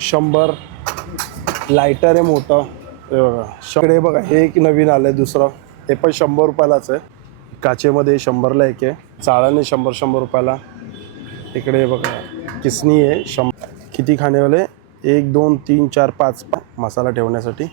100 lighter आहे मोठं, हे बघा. इकडे बघा हे एक नवीन आलंय दुसरं, हे पण 100 रुपयालाच आहे. काचेमध्ये 100ला एक आहे, चाळण 100 रुपयाला. इकडे बघा किसनी आहे 100. किती खाणेवाले? 1 2 3 4 5 मसाला ठेवण्यासाठी.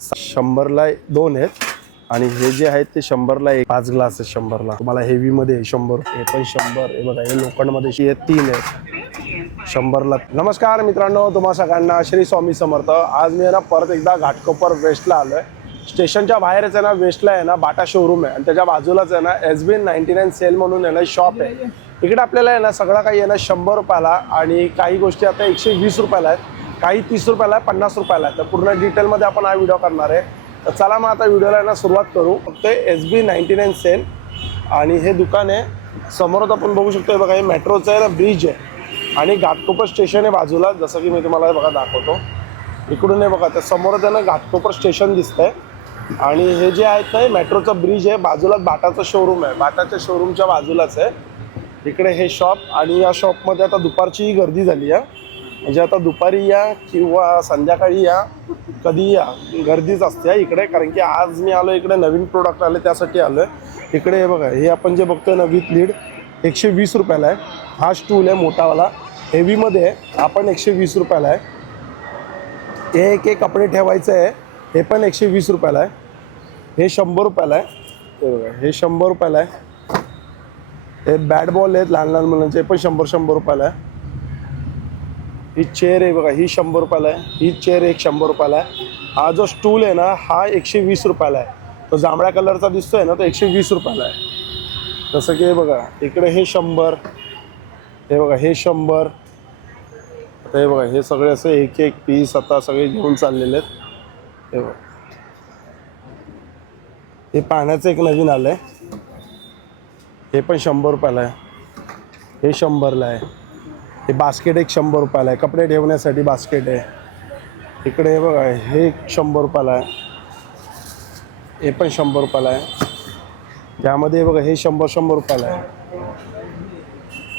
100ला 2 आहेत आणि हे जे आहेत ते 100ला 5 ग्लास आहे. 100ला तुम्हाला हेवीमध्ये 100, हे पण 100. हे बघा हे लोखंडमध्ये हे 3 आहेत 100ला. नमस्कार मित्रांनो, तुम्हा सगळ्यांना श्री स्वामी समर्थ. आज मी आहे ना परत एकदा घाटकोपर वेस्टला आलो आहे. स्टेशनच्या बाहेरच आहे ना वेस्टला आहे ना बाटा शोरूम आहे आणि त्याच्या बाजूलाच आहे ना SB 99 सेल म्हणून आहे ना शॉप आहे. इकडे आपल्याला आहे ना सगळं काही आहे ना 100 रुपयाला आणि काही गोष्टी आता 120 रुपयाला आहेत, काही 30 रुपयाला आहे, 50 रुपयाला आहे. तर पूर्ण डिटेलमध्ये आपण हा व्हिडिओ करणार आहे. तर चला मग आता व्हिडिओला आहे ना सुरुवात करू. फक्त SB 99 सेल आणि हे दुकान आहे समोरच आपण बघू शकतो. बघा हे मेट्रोचं आहे ना ब्रिज आहे आणि घाटकोपर स्टेशन आहे बाजूला, जसं की मी तुम्हाला बघा दाखवतो. इकडून आहे बघा त्या समोरच आहे ना घाटकोपर स्टेशन दिसतंय आणि हे जे आहेत ना मेट्रोचं ब्रिज आहे, बाजूलाच बाटाचं शोरूम आहे. बाटाच्या शोरूमच्या बाजूलाच आहे इकडे हे शॉप. आणि या शॉपमध्ये आता दुपारची गर्दी झाली आहे, म्हणजे आता दुपारी या किंवा संध्याकाळी या, कधी या गर्दीच असते इकडे. कारण की आज मी आलो इकडे, नवीन प्रोडक्ट आले त्यासाठी आलो आहे इकडे. हे बघा हे आपण जे बघतोय ना विथ लीड 120 रुपयाला आहे. हा स्टूल आहे मोठावाला, हेवीमध्ये आहे, आपण 120 रुपयाला आहे. हे एक कपडे ठेवायचं आहे, हे पण 120 रुपयाला आहे. हे 100 रुपयाला आहे. हे बघा हे 100 रुपयाला आहे. हे बॅट बॉल आहेत लहान लहान मुलांचे, पण 100 रुपयाला आहे. ही चेअर आहे बघा ही 100 रुपयाला आहे. ही चेअर एक 100 रुपयाला आहे. हा जो स्टूल आहे ना हा 120 रुपयाला आहे. तो जांभळ्या कलरचा दिसतोय ना तो 120 रुपयाला आहे. जसं की हे बघा इकडे हे 100, हे बघा हे 100. आता हे बघा हे सगळे असे एक पीस आता सगळे घेऊन चाललेले आहेत. हे बघा हे पाण्याचं एक नवीन आलं आहे, हे पण 100 रुपयाला आहे. हे 100ला आहे. हे बास्केट एक 100 रुपयाला आहे, कपडे ठेवण्यासाठी बास्केट आहे. इकडे हे बघा हे 100 रुपयाला आहे. हे पण 100 रुपयाला आहे. यामध्ये बघा हे 100 रुपयाला आहे.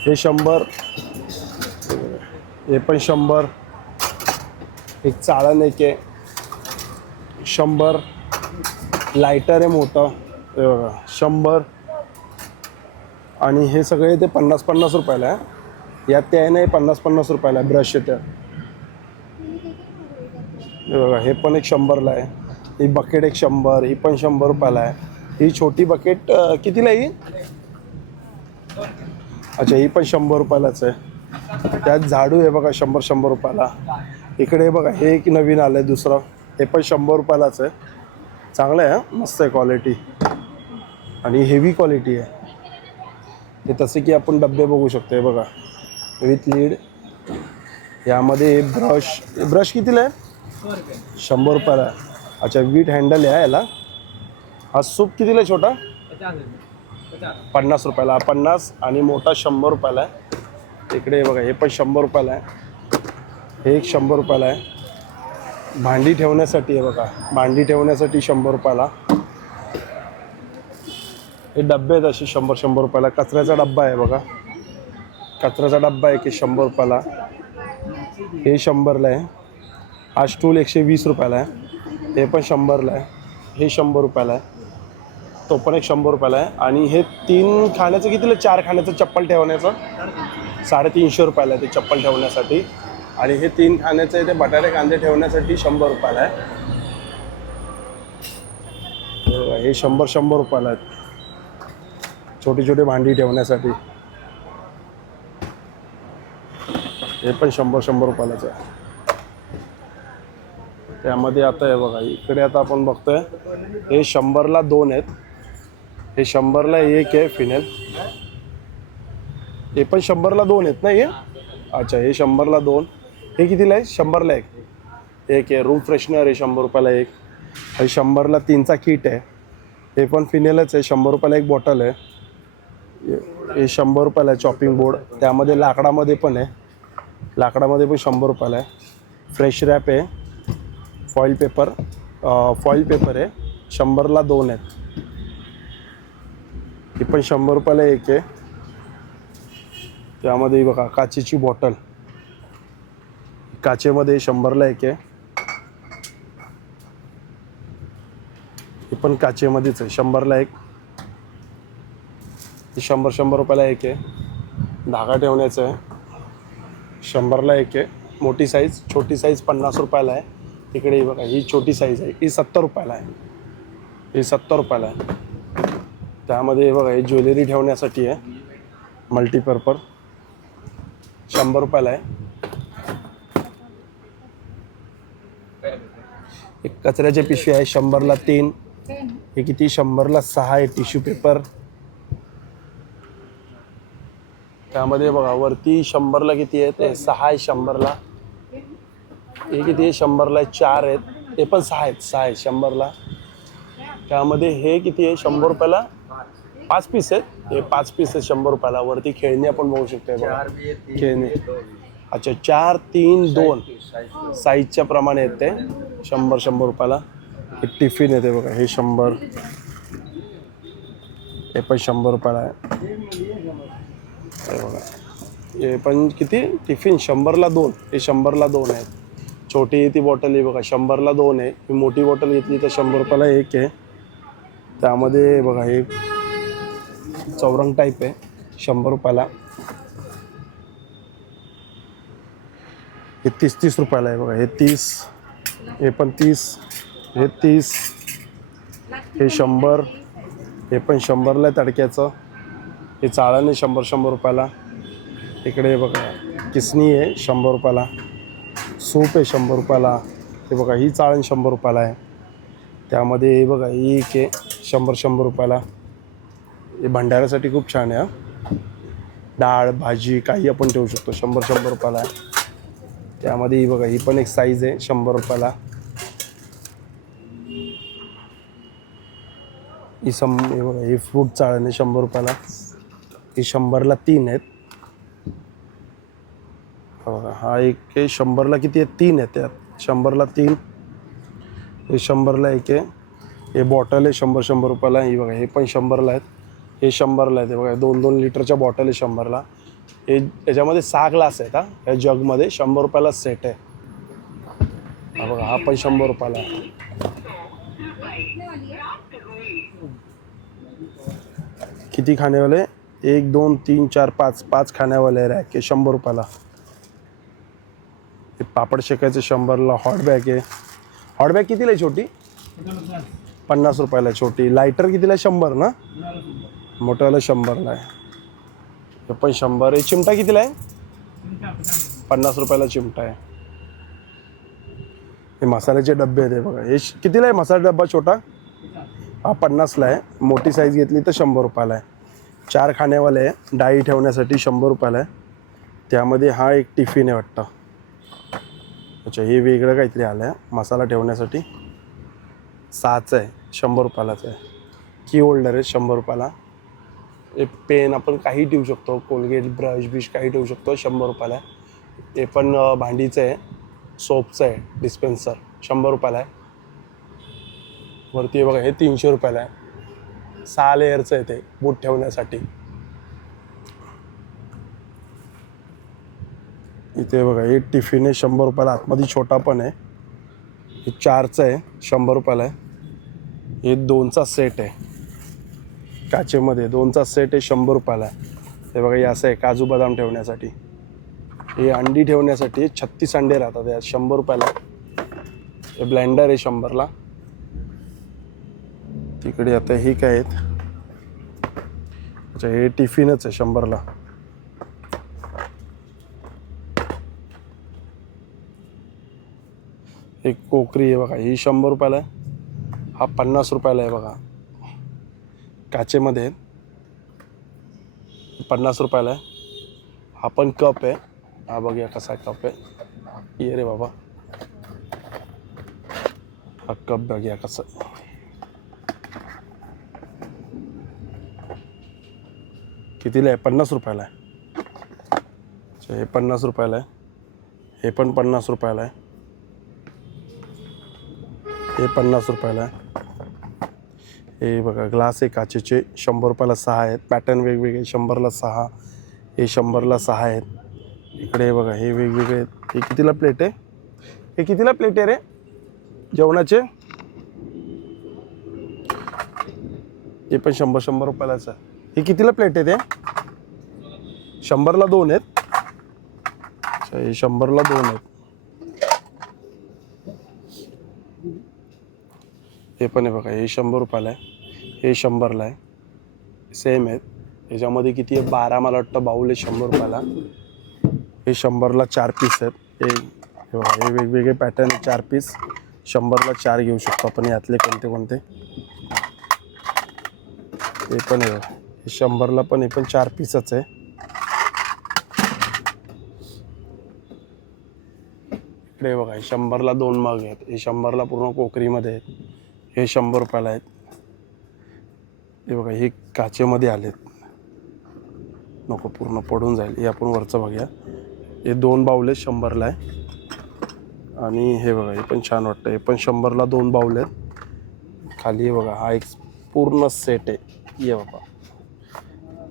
हे 100, हे पण 100. एक चाळण एक आहे 100. लायटर आहे मोठं, हे बघा 100. आणि हे सगळे ते 50 रुपयाला आहे. यात ते आहे ना 50 रुपयाला आहे. ब्रश येतं हे बघा हे पण एक 100ला आहे. ही बकेट एक 100, ही पण 100 रुपयाला आहे. ही छोटी बकेट कितीला आहे ही? अच्छा ही पण 100 रुपयालाच आहे. त्यात झाडू आहे बघा 100 रुपयाला. इकडे बघा हे एक नवीन आलं आहे दुसरं, हे पण 100 रुपयालाच आहे. चांगलं आहे, मस्त आहे क्वालिटी आणि हेवी क्वालिटी आहे. हे तसे की आपण डबे बघू शकतो. हे बघा विथ लीड. यामध्ये ब्रश कितीला आहे? 100 रुपयाला आहे. अच्छा विथ हँडल आहे याला. हा सूप कितीला आहे छोटा? 50 रुपयाला. 50 आणि मोठा 100 रुपयाला आहे. इकडे बघा हे पण 100 रुपयाला आहे. हे एक 100 रुपयाला आहे. भांडी ठेवण्यासाठी आहे बघा, भांडी ठेवण्यासाठी 100 रुपयाला. हे डब्बे आहेत असे 100 रुपयाला. कचऱ्याचा डब्बा आहे बघा, कचऱ्याचा डब्बा आहे की 100 रुपयाला. हे 100ला आहे. हा स्टूल 120 रुपयाला आहे. हे पण 100ला आहे. हे 100 रुपयाला आहे. तो पण एक 100 रुपयाला आहे. आणि हे 3 खाण्याचं कितीला? 4 खाण्याचं चप्पल ठेवण्याचं 350 रुपयाला आहे ते चप्पल ठेवण्यासाठी. आणि हे 3 खाण्याचं आहे ते बटाटे कांदे ठेवण्यासाठी 100 रुपयाला आहे. हे 100 रुपयाला आहेत, छोटी छोटी भांडी ठेवण्यासाठी. हे पण 100 रुपयालाच आहे. त्यामध्ये आता हे बघा इकडे आता आपण बघतोय हे 100ला 2 आहेत. हे 100ला 1 आहे फिनेल. हे पण 100ला 2 आहेत ना हे. अच्छा हे 100ला 2. हे कितीला आहे? 100ला 1 आहे. रूम फ्रेशनर आहे 100 रुपयाला 1. हे 100ला 3चा किट आहे. हे पण फिनेलच आहे. 100 रुपयाला 1 बॉटल आहे. हे 100 रुपयाला आहे. चॉपिंग बोर्ड त्यामध्ये लाकडामध्ये पण आहे, लाकडामध्ये पण 100 रुपयाला आहे. फ्रेश रॅप आहे. फॉईल पेपर आहे. 100ला 2 आहेत. ही पण 100 रुपयाला 1 आहे. त्यामध्ये बघा काचेची बॉटल, काचेमध्ये 100ला एक आहे. हे पण काचेमध्येच आहे, 100ला एक. 100 रुपयाला एक आहे. धागा ठेवण्याचं आहे, 100ला एक आहे. मोठी साईज, छोटी साईज 50 रुपयाला आहे. इकडे बघा ही छोटी साईज आहे, ही 70 रुपयाला आहे. ही 70 रुपयाला आहे. त्यामध्ये बघा हे ज्वेलरी ठेवण्यासाठी आहे, मल्टीपर्पज, 100 रुपयाला आहे. एक कचऱ्याच्या पिशवी आहे, 100ला 3. हे किती? 100ला 6 आहे टिश्यू पेपर. त्यामध्ये बघा वरती 100ला किती आहेत? 6 आहे 100ला. हे किती आहे? 100ला 4 आहेत. हे पण 6 आहेत, 6 आहे 100ला. त्यामध्ये हे किती आहे? 100 रुपयाला 5 पीस आहेत. हे 5 पीस आहेत 100 रुपयाला. वरती खेळणी आपण बघू शकतो बघा, खेळणी. अच्छा, 4, 3, 2 साईजच्या प्रमाणे आहेत ते. 100 रुपयाला. हे टिफिन येते बघा, हे 100. हे पण 100 रुपयाला आहे. हे बघा, हे पण किती? टिफिन 100ला 2. हे 100ला 2 आहेत. छोटी ती बॉटल आहे बघा, 100ला 2 आहे. ही मोठी बॉटल घेतली तर 100 रुपयाला एक आहे. त्यामध्ये बघा हे चौरंग टाईप आहे, 100 रुपयाला. हे 30 रुपयाला आहे बघा. हे 30, हे पण 30, हे 30, हे 100, हे पण 100ला आहे तडक्याचं. हे चाळण आहे 100 रुपयाला. इकडे बघा किसनी आहे 100 रुपयाला. सूप आहे 100 रुपयाला. हे बघा ही चाळण 100 रुपयाला आहे. त्यामध्ये हे बघा ही एक आहे 100 रुपयाला. हे भंडाऱ्यासाठी खूप छान आहे. डाळ भाजी काही आपण ठेवू शकतो. 100 रुपयाला आहे. त्यामध्ये ही बघा ही पण एक साईज आहे 100 रुपयाला. हे बघा ही फ्रूट चाळण आहे 100 रुपयाला. ही 100ला 3 आहेत. बघा हा एक आहे 100ला किती आहेत? 3 आहेत त्यात. 100ला 3. हे 100ला एक आहे. हे बॉटल आहे 100 रुपयाला. ही बघा हे पण 100ला आहेत. हे 100ला आहेत. हे बघा 2-2 लिटरच्या बॉटल आहे 100ला. हे याच्यामध्ये 6 ग्लास आहेत. या जगमध्ये 100 रुपयाला सेट आहे. हा बघा हा पण 100 रुपयाला आहे. किती खाण्यावाले? 1, 2, 3, 4, 5 खाण्यावाले रॅक आहे 100 रुपयाला. हे पापड शेकायचं 100ला. हॉट बॅग आहे. हॉट बॅग कितीला आहे छोटी? 50 रुपयाला आहे छोटी. लायटर कितीला आहे? 100 ना. मोठ्याला 100ला आहे. हे पण 100 आहे. चिमटा कितीला आहे? 50 रुपयाला चिमटा आहे. हे मसाल्याचे डबे आहेत बघा. हे कितीला आहे मसाला डब्बा छोटा? हा 50ला आहे. मोठी साईज घेतली तर 100 रुपयाला आहे. 4 खाण्यावाले आहे. डाळी ठेवण्यासाठी 100 रुपयाला आहे. त्यामध्ये हा एक टिफिन आहे वाटतं. अच्छा, हे वेगळं काहीतरी आलं आहे मसाला ठेवण्यासाठी. 6चं आहे, 100 रुपयालाच आहे. की होल्डर आहे 100 रुपयाला. हे पेन आपण काही ठेवू शकतो, कोलगेट ब्रश काही ठेवू शकतो 100 रुपयाला आहे. हे पण भांडीचं आहे, सोपचं आहे डिस्पेन्सर 100 रुपयाला आहे. वरती बघा हे 300 रुपयाला आहे. 6 लेअरचं आहे ते बूट ठेवण्यासाठी. इथे बघा हे टिफिन आहे 100 रुपयाला. आतमध्ये छोटा पण आहे. हे 4चं आहे 100 रुपयाला आहे. हे 2चा सेट आहे काचेमध्ये. 2चा सेट आहे 100 रुपयाला आहे. हे बघा हे असं आहे काजू बदाम ठेवण्यासाठी. हे अंडी ठेवण्यासाठी 36 अंडे राहतात यात 100 रुपयाला. हे ब्लेंडर आहे 100ला. तिकडे आता हे काय आहेत? अच्छा, हे टिफिनच आहे 100ला. एक कोकरी आहे बघा, ही 100 रुपयाला आहे. हा 50 रुपयाला आहे बघा. काचेमध्ये 50 रुपयाला आहे. हा पण कप आहे. हा बघूया कसा कप आहे. ये रे बाबा, हा कप बघूया कसं. कितीला आहे? 50 रुपयाला आहे. अच्छा, हे 50 रुपयाला आहे. हे पण 50 रुपयाला आहे. हे 50 रुपयाला आहे. हे बघा ग्लास आहे काचेचे 100 रुपयाला 6 आहेत. पॅटर्न वेगवेगळे. 100ला 6. हे 100ला 6 आहेत. इकडे हे बघा हे वेगवेगळे आहेत. हे कितीला प्लेट आहे? हे कितीला प्लेट आहे रे जेवणाचे? हे पण 100 रुपयालाच आहे. हे कितीला प्लेट आहे ते? 100ला 2 आहेत. अच्छा, हे 100ला 2 आहेत. हे पण आहे बघा, हे 100 रुपयाला आहे, हे 100ला आहे, सेम आहेत. ह्याच्यामध्ये किती आहे? 12 मला वाटतं बाउल आहे 100 रुपयाला. हे 100ला 4 पीस आहेत. हे बघा हे वेगवेगळे पॅटर्न 4 पीस 100ला 4 घेऊ शकतो आपण. यातले कोणते कोणते? हे पण आहे बघा, हे 100ला पण, हे पण 4 पीसच आहे. इकडे बघा हे 100ला 2 मग आहेत. हे 100ला पूर्ण कोकरीमध्ये आहेत. हे 100 रुपयाला आहेत. हे बघा हे काचेमध्ये आलेत. नको पूर्ण पडून जाईल. हे आपण वरचं बघूया. हे 2 बाउल आहेत 100ला आहे. आणि हे बघा हे पण छान वाटतं. हे पण 100ला 2 बाउल आहेत. खाली हे बघा हा एक पूर्ण सेट आहे. ये बाबा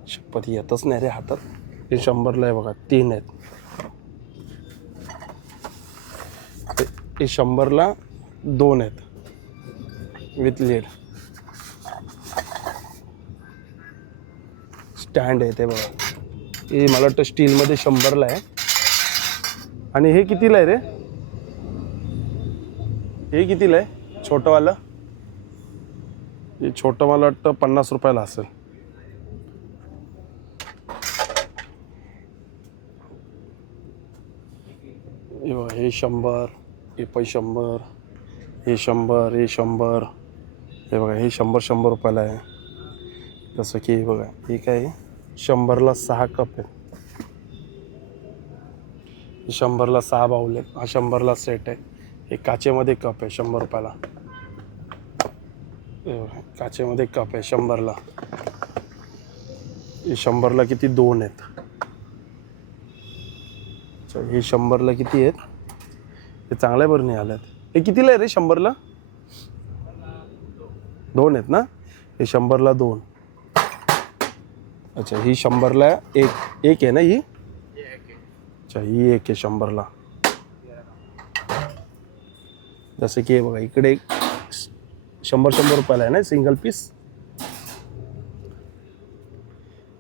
शपथ येतच नाही रे हातात. हे 100ला आहे बघा, 3 आहेत. हे 100ला 2 आहेत विथ लीड. स्टँड आहे ते बघा. हे मला वाटतं स्टीलमध्ये 100ला आहे. आणि हे कितीला आहे रे? हे कितीला आहे छोटंवालं? हे छोटं मला वाटतं 50 रुपयाला असेल. हे बघा हे 100, हे पण 100, हे 100, हे 100. हे बघा हे 100 रुपयाला आहे. जसं की हे बघा हे काय 100ला 6 कप आहेत. 100ला 6 बाउल आहेत. हा 100ला सेट आहे. हे काचेमध्ये कप आहे 100 रुपयाला. काचेमध्ये कप आहे 100ला. हे 100ला किती? 2 आहेत. अच्छा, हे 100ला किती आहेत? हे चांगल्या बरं नाही आल्यात. हे कितीला आहे रे 100ला? 2 आहेत ना? हे 100ला 2. अच्छा, ही 100ला एक आहे ना ही? अच्छा, ही एक आहे 100ला. जसं की हे बघा इकडे 100 रुपयाला आहे ना सिंगल पीस.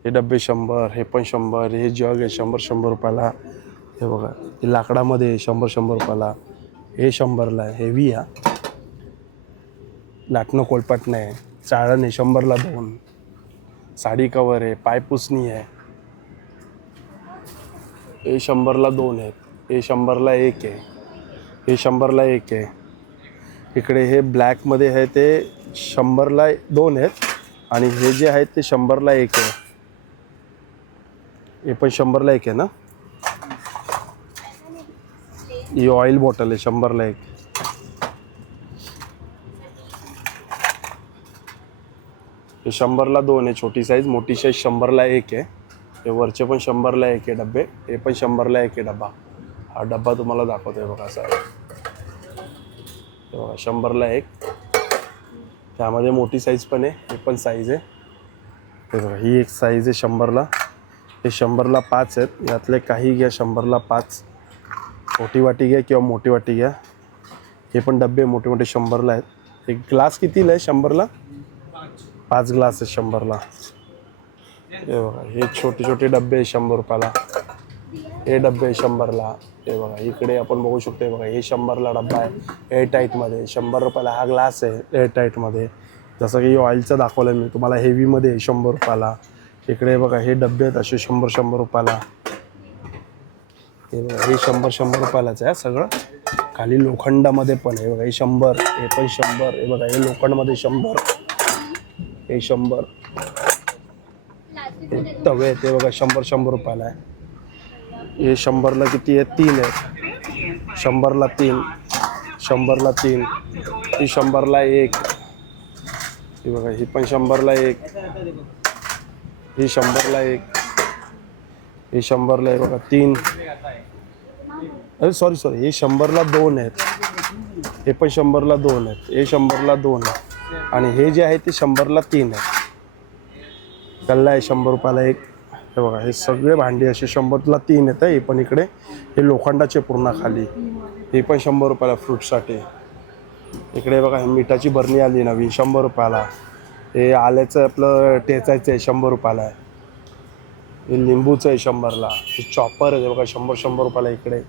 हे डब्बे 100, हे पण 100. हे जग आहे 100 रुपयाला. हे बघा हे लाकडामध्ये 100 रुपयाला. हे 100ला आहे. हेवी हा, लाटणं कोळपाटणं आहे. चाळण आहे 100ला 2. साडी कवर आहे, पायपुसणी आहे. हे 100ला 2 आहेत. हे 100ला 1 आहे. हे 100ला 1 आहे. इकडे हे ब्लॅकमध्ये आहे ते 100ला 2 आहेत. आणि हे जे आहेत ते 100ला 1 आहे. हे पण 100ला 1 आहे ना? ही ऑइल बॉटल आहे 100ला 1. हे 100ला 2 आहे छोटी साईज. मोठी साईज 100ला 1 आहे. हे वरचे पण 100ला 1 आहे डब्बे. हे पण 100ला 1 आहे डब्बा. हा डब्बा तुम्हाला दाखवतोय बघा असा आहे. हे बघा 100ला 1. त्यामध्ये मोठी साईज पण आहे. हे पण साईज आहे. हे बघा ही एक साईज आहे 100ला. हे 100ला 5 आहेत. यातले काही घ्या 100ला 5. छोटी वाटी घ्या किंवा मोठी वाटी घ्या. हे पण डब्बे मोठे मोठे 100ला आहेत. हे ग्लास कितीला आहे 100ला? 5 ग्लास आहे 100ला. हे बघा हे छोटे छोटे डब्बे 100 रुपयाला. हे डब्बे 100ला. हे बघा इकडे आपण बघू शकतो. हे बघा हे 100ला डब्बा आहे एअरटाईटमध्ये. 100 रुपयाला हा ग्लास आहे एअरटाईटमध्ये. जसं की ऑइलचं दाखवलं मी तुम्हाला. हेवीमध्ये 100 रुपयाला. इकडे बघा हे डब्बे आहेत असे 100 रुपयाला. हे बघा हे 100 रुपयालाच आहे सगळं. खाली लोखंडामध्ये पण आहे बघा हे 100. हे पण 100. हे बघा हे लोखंडमध्ये 100. हे 100. हे तवे आहेत ते बघा 100 रुपयाला आहे. हे 100ला किती आहे? 3 आहेत. 100ला 3. 100ला 3. ही 100ला 1. हे बघा ही पण 100ला 1. ही 100ला 1. हे 100ला आहे बघा 3. अरे सॉरी हे 100ला 2 आहेत. हे पण 100ला 2 आहेत. हे 100ला 2 आहे. आणि हे जे आहे ते 100ला 3 आहे. गल्ला आहे 100 रुपयाला 1. हे बघा हे सगळे भांडी असे 100ला 3 येतं. हे पण इकडे हे लोखंडाचे पूर्ण खाली, हे पण 100 रुपयाला फ्रूटसाठी. इकडे बघा हे मिठाची बरणी आली नवीन 100 रुपयाला. हे आल्याचं आपलं टेचायचं आहे 100 रुपयाला आहे. हे लिंबूचं आहे 100ला. हे चॉपर आहे बघा 100 रुपयाला. इकडे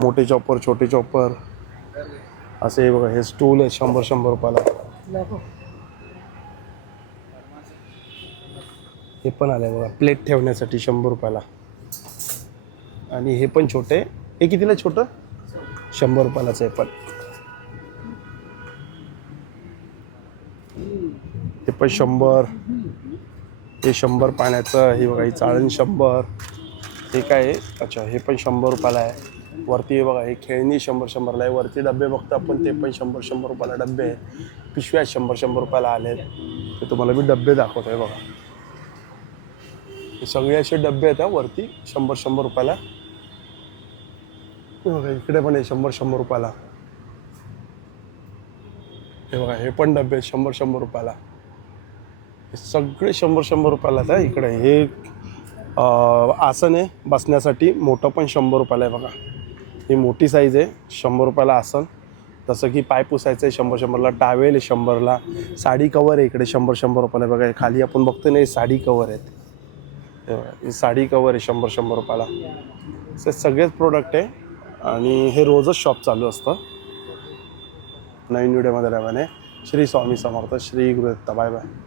मोठे चॉपर छोटे चॉपर असे हे बघा. हे स्टूल आहे 100 रुपयाला. हे पण आले बघा प्लेट ठेवण्यासाठी 100 रुपयाला. आणि हे पण छोटे. हे कितीला छोटं? 100 रुपयालाच आहे पण. हे पण 100. हे 100 पाण्याचं. हे बघा ही चाळण 100. हे काय आहे? अच्छा हे पण 100 रुपयाला आहे. वरती हे बघा हे खेळणी 100ला आहे. वरती डबे बघतो आपण ते पण 100 रुपयाला डबे आहेत. पिशव्या 100 रुपयाला आलेत. ते तुम्हाला मी डबे दाखवतो आहे बघा. हे सगळे असे डबे आहेत वरती 100 रुपयाला. हे बघा इकडे पण आहे 100 रुपयाला. हे बघा हे पण डबे 100 रुपयाला. हे सगळे 100 रुपयाला आहेत. इकडे हे आसन आहे बसण्यासाठी मोठं पण 100 रुपयाला आहे बघा. ही मोठी साईज आहे 100 रुपयाला आसन. जसं की पाय पुसायचं आहे 100ला. टावेल आहे 100ला. साडी कवर आहे इकडे 100 रुपयाला बघा. खाली आपण बघतो ना हे साडी कवर आहेत. हे बघा ही साडी कवर आहे 100 रुपयाला. हे सगळेच प्रोडक्ट आहे. आणि हे रोजच शॉप चालू असतं. नवीन व्हिडिओमध्ये राहणे. श्री स्वामी समर्थ. श्री गुरुदत्त. Bye bye.